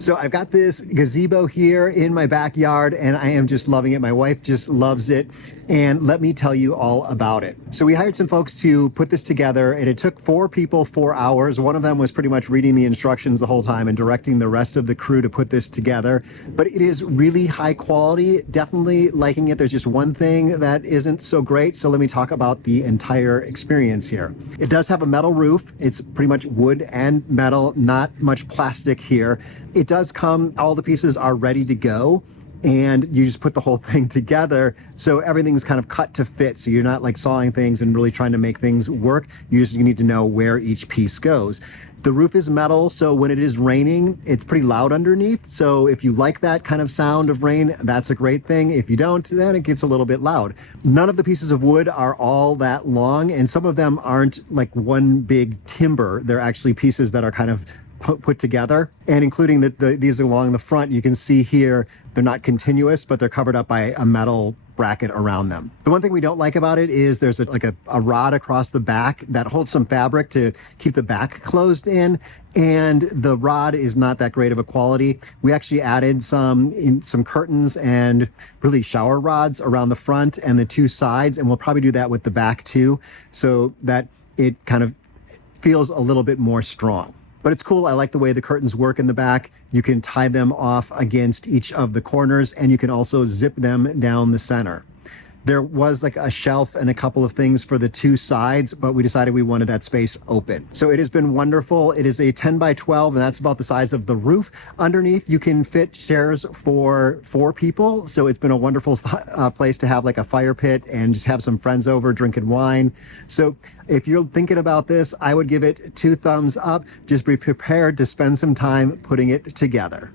So I've got this gazebo here in my backyard and I am just loving it. My wife just loves it. And let me tell you all about it. So we hired some folks to put this together and it took 4 people 4 hours. One of them was pretty much reading the instructions the whole time and directing the rest of the crew to put this together. But it is really high quality, definitely liking it. There's just one thing that isn't so great. So let me talk about the entire experience here. It does have a metal roof. It's pretty much wood and metal, not much plastic here. It does come, all the pieces are ready to go and you just put the whole thing together. So everything's kind of cut to fit. So you're not like sawing things and really trying to make things work. You need to know where each piece goes. The roof is metal, so when it is raining, it's pretty loud underneath. So if you like that kind of sound of rain, that's a great thing. If you don't, then it gets a little bit loud. None of the pieces of wood are all that long, and some of them aren't like one big timber. They're actually pieces that are kind of put together, and including these along the front, you can see here, they're not continuous, but they're covered up by a metal bracket around them. The one thing we don't like about it is there's a rod across the back that holds some fabric to keep the back closed in, and the rod is not that great of a quality. We actually added some curtains and really shower rods around the front and the 2 sides, and we'll probably do that with the back too, so that it kind of feels a little bit more strong. But it's cool. I like the way the curtains work in the back. You can tie them off against each of the corners and you can also zip them down the center. There was like a shelf and a couple of things for the 2 sides, but we decided we wanted that space open. So it has been wonderful. It is a 10 by 12, and that's about the size of the roof. Underneath, you can fit chairs for 4 people. So it's been a wonderful place to have like a fire pit and just have some friends over drinking wine. So if you're thinking about this, I would give it 2 thumbs up. Just be prepared to spend some time putting it together.